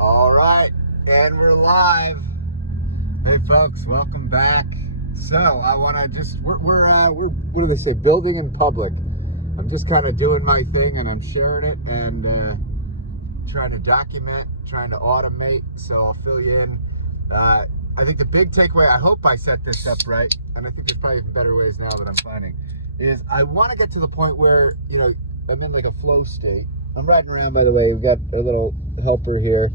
All right, and we're live. Hey, folks, welcome back. So I want to we're what do they say? Building in public. I'm just kind of doing my thing, and I'm sharing it and trying to document, trying to automate. So I'll fill you in. I think the big takeaway. I hope I set this up right, and I think there's probably even better ways now that I'm finding. Is I want to get to the point where I'm in like a flow state. I'm riding around, by the way. We've got a little helper here.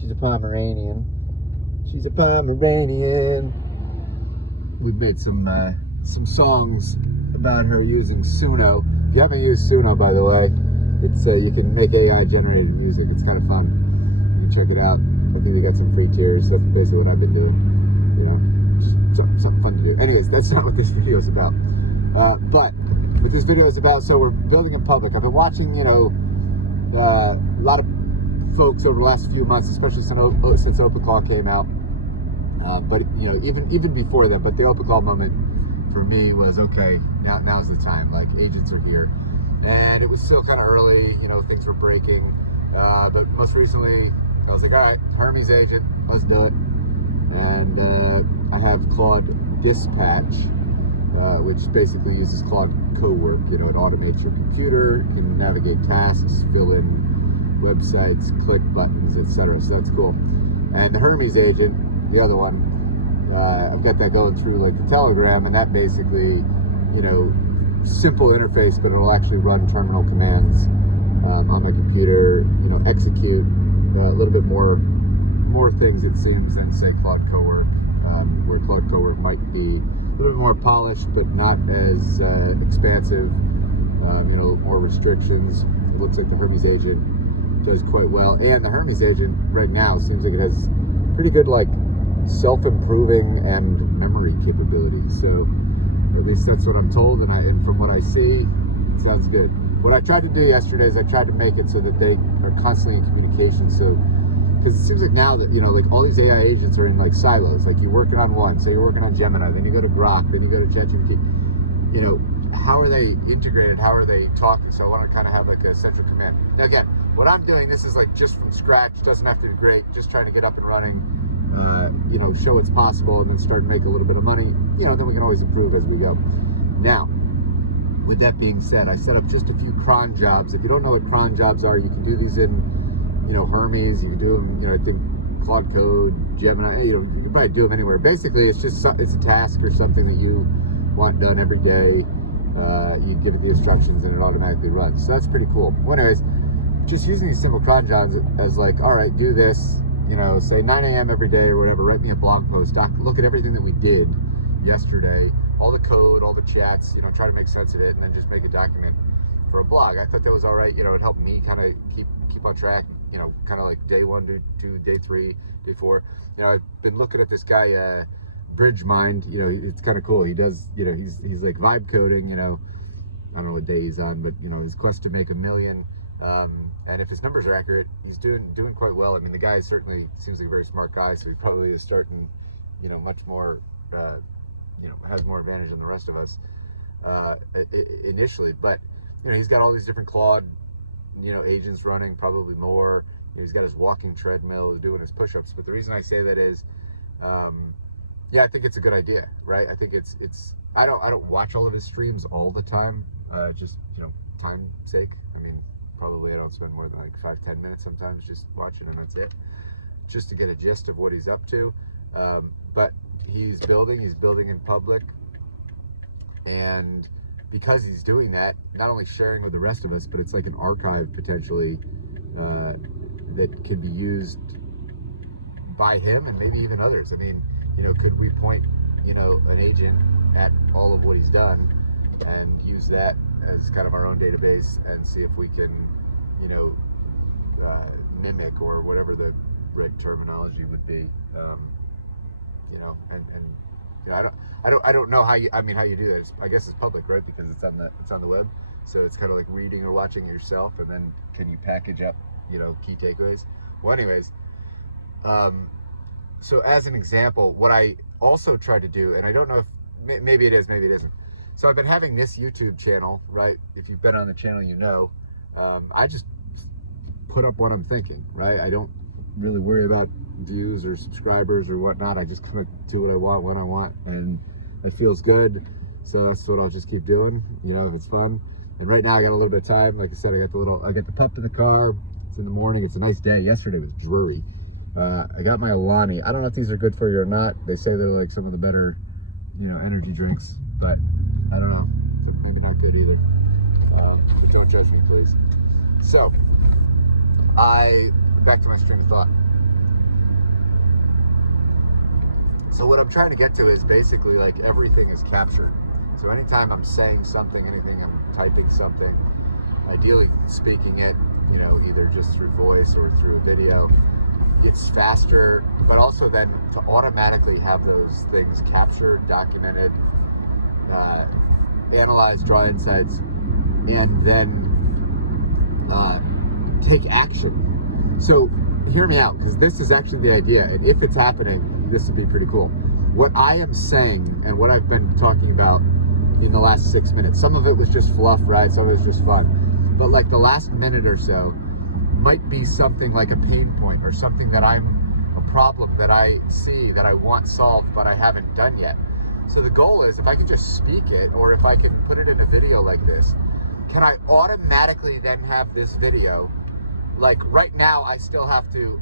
She's a Pomeranian. We've made some songs about her using Suno. If you haven't used Suno, by the way, it's you can make AI generated music. It's kind of fun. You can check it out. I think they got some free tiers. That's basically what I've been doing. Just something fun to do. Anyways, that's not what this video is about. But what this video is about, so we're building in public. I've been watching, a lot of folks over the last few months, especially since OpenClaw came out. But even before that, but the OpenClaw moment for me was okay. Now's the time. Like, agents are here, and it was still kind of early. Things were breaking. But most recently, I was like, all right, Hermes agent, let's do it. And I have Claude Dispatch, which basically uses Claude Cowork. It automates your computer, you can navigate tasks, fill in websites, click buttons, etc. So that's cool. And the Hermes agent, the other one, I've got that going through like the Telegram, and that basically, simple interface, but it'll actually run terminal commands on my computer. Execute a little bit more things, it seems, than say Claude Cowork, where Claude Cowork might be a little bit more polished, but not as expansive. More restrictions. It looks like the Hermes agent does quite well, and the Hermes agent right now seems like it has pretty good self-improving and memory capabilities. So at least that's what I'm told, and from what I see, it sounds good. What I tried to do yesterday is I tried to make it so that they are constantly in communication. So, because it seems like now that all these AI agents are in silos. Like, you're working on one, say you're working on Gemini, then you go to Grok, then you go to ChatGPT. How are they integrated? How are they talking? So I want to kind of have a central command. Now again, what I'm doing, this is just from scratch. Doesn't have to be great. Just trying to get up and running. Show it's possible, and then start to make a little bit of money. Then we can always improve as we go. Now, with that being said, I set up just a few cron jobs. If you don't know what cron jobs are, you can do these in, Hermes. You can do them, I think Claude Code, Gemini. You can probably do them anywhere. Basically, it's a task or something that you want done every day. You give it the instructions, and it automatically runs. So that's pretty cool. Well, anyways, just using these simple cron jobs as all right, do this. Say 9 a.m. every day or whatever. Write me a blog post. Look at everything that we did yesterday, all the code, all the chats. Try to make sense of it, and then just make a document for a blog. I thought that was all right. It helped me kind of keep on track. Kind of like day 1 to day 3, day 4. I've been looking at this guy, Bridgemind. It's kind of cool. He does. He's like vibe coding. I don't know what day he's on, but his quest to make $1 million. And if his numbers are accurate, he's doing quite well. I mean, the guy certainly seems like a very smart guy, so he probably is starting, much more, has more advantage than the rest of us initially. But he's got all these different Claude, agents running, probably more. He's got his walking treadmill, doing his push-ups. But the reason I say that is, I think it's a good idea, right? I think it's. I don't watch all of his streams all the time, just time sake. I mean, probably I don't spend more than 5-10 minutes sometimes just watching, and that's it, just to get a gist of what he's up to. But he's building in public, and because he's doing that, not only sharing with the rest of us, but it's like an archive potentially that can be used by him and maybe even others. I mean, could we point an agent at all of what he's done and use that as kind of our own database and see if we can mimic, or whatever the right terminology would be, I don't know how you do that. I guess it's public, right? Because it's on the web, so it's kind of like reading or watching yourself, and then can you package up key takeaways? Well, anyways, so as an example, what I also tried to do, and I don't know if maybe it is, maybe it isn't. So I've been having this YouTube channel, right? If you've been on the channel, I just put up what I'm thinking, right? I don't really worry about views or subscribers or whatnot. I just kind of do what I want when I want, and it feels good. So that's what I'll just keep doing, if it's fun. And right now I got a little bit of time. Like I said, I got the pup in the car. It's in the morning. It's a nice day. Yesterday was dreary. I got my Alani. I don't know if these are good for you or not. They say they're like some of the better, energy drinks, but I don't know. Maybe not good either. But don't judge me, please. So, back to my stream of thought. So what I'm trying to get to is basically like everything is captured. So anytime I'm saying something, anything I'm typing something, ideally speaking it, either just through voice or through a video, it's faster, but also then to automatically have those things captured, documented, analyze, draw insights, and then take action. So hear me out, because this is actually the idea, and if it's happening, this would be pretty cool. What I am saying and what I've been talking about in the last 6 minutes, some of it was just fluff, right? Some of it was just fun. But like the last minute or so might be something like a pain point or something that a problem that I see that I want solved, but I haven't done yet. So the goal is, if I can just speak it, or if I can put it in a video like this, can I automatically then have this video? Like right now, I still have to,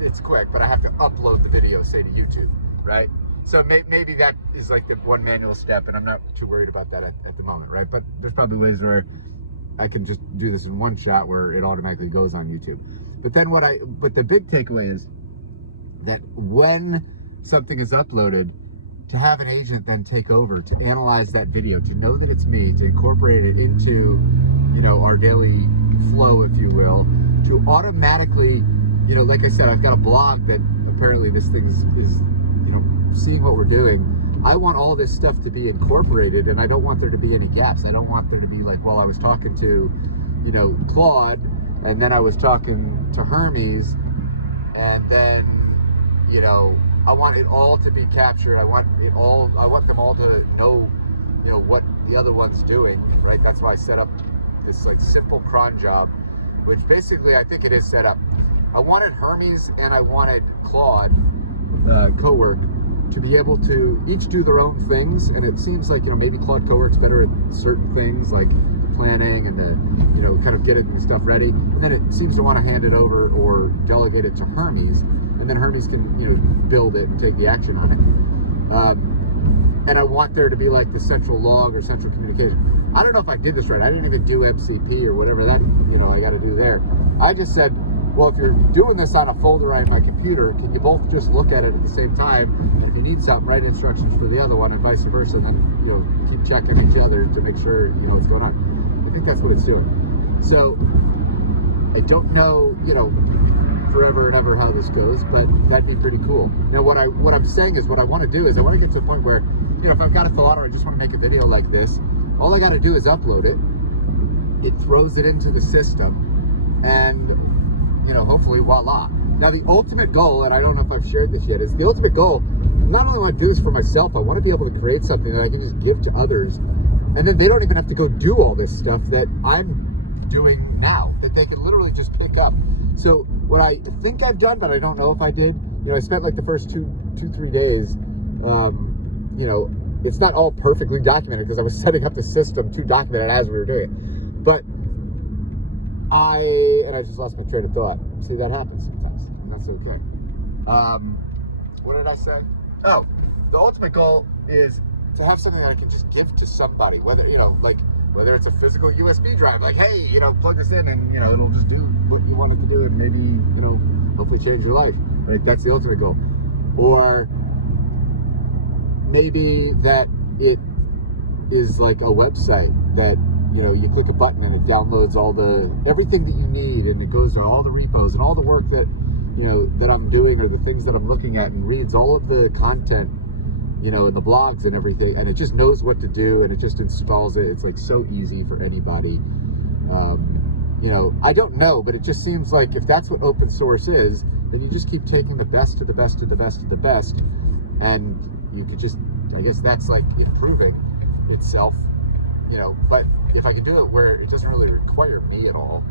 it's quick, but I have to upload the video, say, to YouTube, right? So maybe that is like the one manual step, and I'm not too worried about that at the moment, right? But there's probably ways where I can just do this in one shot where it automatically goes on YouTube. But then but the big takeaway is that when something is uploaded, to have an agent then take over, to analyze that video, to know that it's me, to incorporate it into, our daily flow, if you will, to automatically, like I said, I've got a blog that apparently this thing is seeing what we're doing. I want all this stuff to be incorporated, and I don't want there to be any gaps. I don't want there to be like, well, I was talking to, Claude, and then I was talking to Hermes, and then, I want it all to be captured. I want them all to know, what the other one's doing, right? That's why I set up this like simple cron job, which basically I think it is set up. I wanted Hermes and I wanted Claude, co-work, to be able to each do their own things, and it seems like maybe Claude co-work's better at certain things like planning and kind of getting stuff ready, and then it seems to want to hand it over or delegate it to Hermes, and then Hermes can build it and take the action on it. And I want there to be like the central log or central communication. I don't know if I did this right. I didn't even do MCP or whatever that I got to do there. I just said, well, if you're doing this on a folder on my computer, can you both just look at it at the same time? And if you need something, write instructions for the other one, and vice versa, and then keep checking each other to make sure what's going on. I think that's what it's doing. So I don't know, forever and ever how this goes, but that'd be pretty cool. Now, what I'm saying is, what I want to do is I want to get to a point where, if I've got a thought or I just want to make a video like this, all I got to do is upload it. It throws it into the system, and hopefully, voila. Now, the ultimate goal, and I don't know if I've shared this yet, is the ultimate goal, not only want to do this for myself, I want to be able to create something that I can just give to others, and then they don't even have to go do all this stuff that I'm doing now, that they can literally just pick up. So what I think I've done, but I don't know if I did, I spent like the first 3 days, it's not all perfectly documented because I was setting up the system to document it as we were doing it. But I just lost my train of thought. See, that happens sometimes, and that's okay. What did I say? Oh, the ultimate goal is to have something that I can just give to somebody, whether whether it's a physical USB drive, like, hey, plug this in and it'll just do what you want it to do, and maybe hopefully change your life. Right? That's the ultimate goal. Or maybe that it is like a website that you click a button and it downloads everything that you need, and it goes to all the repos and all the work that that I'm doing, or the things that I'm looking at, and reads all of the content, and the blogs and everything, and it just knows what to do, and it just installs it. It's like so easy for anybody. I don't know, but it just seems like if that's what open source is, then you just keep taking the best to the best to the best to the best, and you could just, I guess that's like improving itself. But if I can do it where it doesn't really require me at all,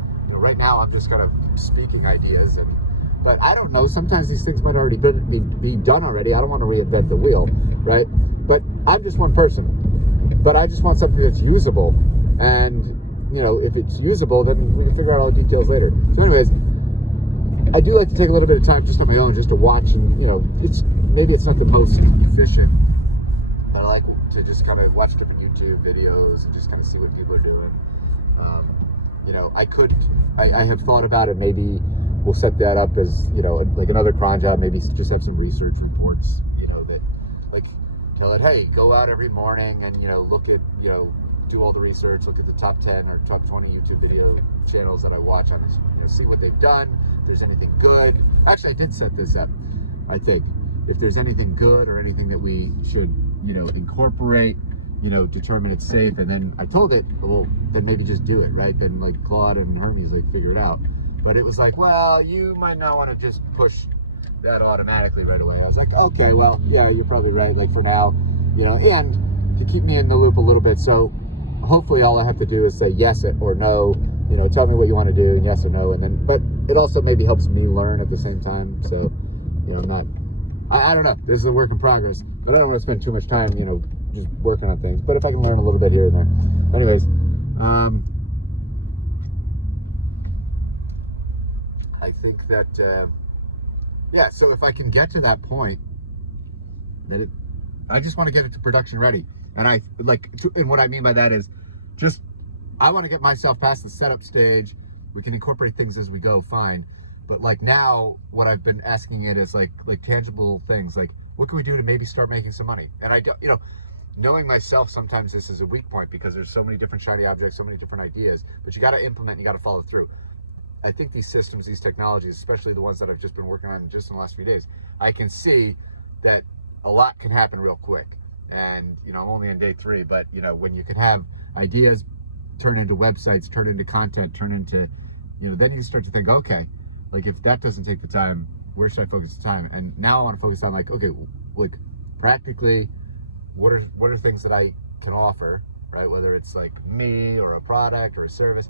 right now I'm just kind of speaking ideas, but I don't know, sometimes these things might already be done already. I don't want to reinvent the wheel, right? But I'm just one person, but I just want something that's usable, and if it's usable, then we can figure out all the details later. So anyways, I do like to take a little bit of time just on my own, just to watch, and maybe it's not the most efficient, but I like to just kind of watch different YouTube videos and just kind of see what people are doing. I have thought about it. Maybe we'll set that up as like another cron job. Maybe just have some research reports, that like tell it, hey, go out every morning and look at do all the research, look at the top 10 or top 20 YouTube video channels that I watch on this, see what they've done, if there's anything good. Actually, I did set this up, I think. If there's anything good or anything that we should, incorporate, determine it's safe, and then I told it, well, then maybe just do it, right? Then like Claude and Hermes figure it out. But it was like, well, you might not want to just push that automatically right away. I was like, okay, well, yeah, you're probably right. Like for now, and to keep me in the loop a little bit. So hopefully all I have to do is say yes or no, tell me what you want to do, and yes or no. And then, but it also maybe helps me learn at the same time. So, I don't know. This is a work in progress, but I don't want to spend too much time, just working on things. But if I can learn a little bit here and there. Anyways, I think that, so if I can get to that point, I just want to get it to production ready. And and what I mean by that is just, I want to get myself past the setup stage. We can incorporate things as we go, fine. But like now, what I've been asking it is like tangible things, like what can we do to maybe start making some money? And I don't, knowing myself, sometimes this is a weak point because there's so many different shiny objects, so many different ideas, but you got to implement, you got to follow through. I think these systems, these technologies, especially the ones that I've just been working on just in the last few days, I can see that a lot can happen real quick. And, I'm only on day 3, but, when you can have ideas turn into websites, turn into content, turn into, then you start to think, okay, like if that doesn't take the time, where should I focus the time? And now I want to focus on like, okay, like practically, what are things that I can offer, right? Whether it's like me or a product or a service.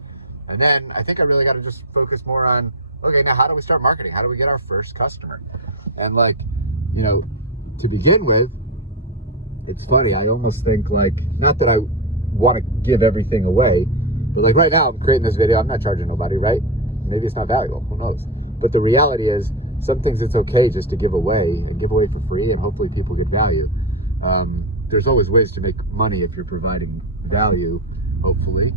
And then I think I really got to just focus more on, okay, now how do we start marketing? How do we get our first customer? And like, to begin with, it's funny, I almost think like, not that I want to give everything away, but like right now I'm creating this video, I'm not charging nobody, right? Maybe it's not valuable, who knows? But the reality is, some things it's okay just to give away, and give away for free, and hopefully people get value. There's always ways to make money if you're providing value, hopefully.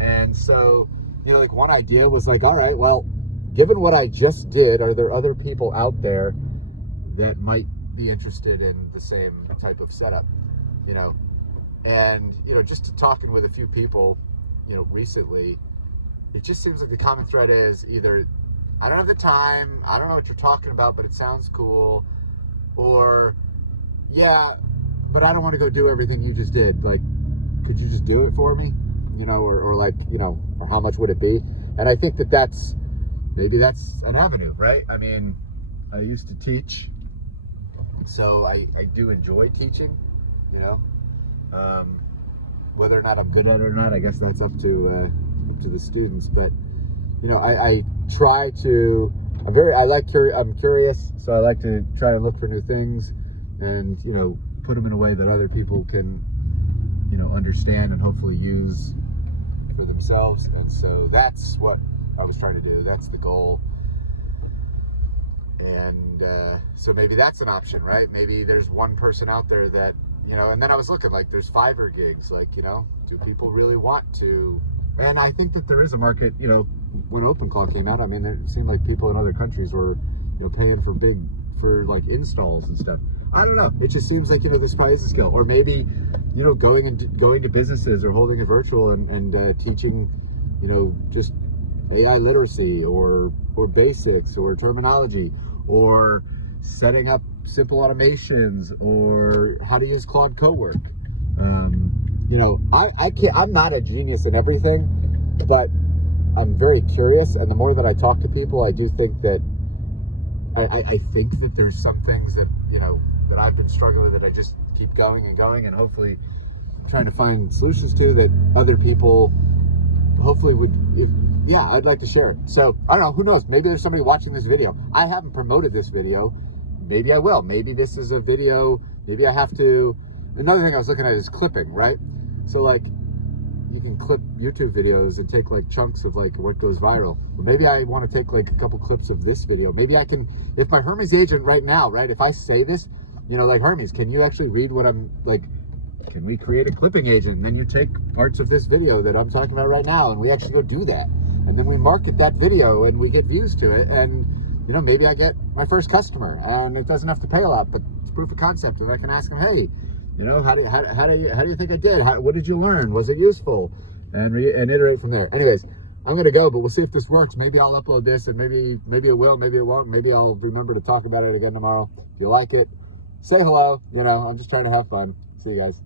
And so, like one idea was like, all right, well, given what I just did, are there other people out there that might be interested in the same type of setup? And, just talking with a few people, recently, it just seems like the common thread is either, I don't have the time, I don't know what you're talking about, but it sounds cool, or, yeah, but I don't want to go do everything you just did. Like, could you just do it for me? Or like, or how much would it be? And I think maybe that's an avenue, right? I mean, I used to teach, so I do enjoy teaching, whether or not I'm good at it or not, I guess that's up to the students. But I try to, I'm curious, so I like to try and look for new things, and put them in a way that other people can understand and hopefully use for themselves. And so that's what I was trying to do. That's the goal. And so maybe that's an option, right? Maybe there's one person out there that and then I was looking, like, there's Fiverr gigs, like, do people really want to? And I think that there is a market. When OpenClaw came out, I mean, it seemed like people in other countries were paying for like installs and stuff. I don't know, it just seems like this probably is a skill. Or maybe going to businesses or holding a virtual and teaching just AI literacy or basics or terminology, or setting up simple automations, or how to use Claude Cowork. I'm not a genius in everything, but I'm very curious, and the more that I talk to people, I do think that I think that there's some things that that I've been struggling with, that I just keep going and going, and hopefully trying to find solutions to, that other people hopefully would, yeah, I'd like to share it. So I don't know, who knows? Maybe there's somebody watching this video. I haven't promoted this video. Maybe I will. Maybe this is a video. Maybe I have to. Another thing I was looking at is clipping, right? So like, you can clip YouTube videos and take like chunks of like what goes viral. Or maybe I want to take like a couple clips of this video. Maybe I can, if my Hermes agent right now, right? If I say this, you know, like, Hermes, can you actually read what I'm like? Can we create a clipping agent? And then you take parts of this video that I'm talking about right now, and we actually go do that. And then we market that video and we get views to it. And, you know, maybe I get my first customer, and it doesn't have to pay a lot, but it's proof of concept. And I can ask them, hey, you know, how do you think I did? What did you learn? Was it useful? And iterate from there. Anyways, I'm gonna go, but we'll see if this works. Maybe I'll upload this, and maybe it will, maybe it won't. Maybe I'll remember to talk about it again tomorrow. If you like it, say hello. You know, I'm just trying to have fun. See you guys.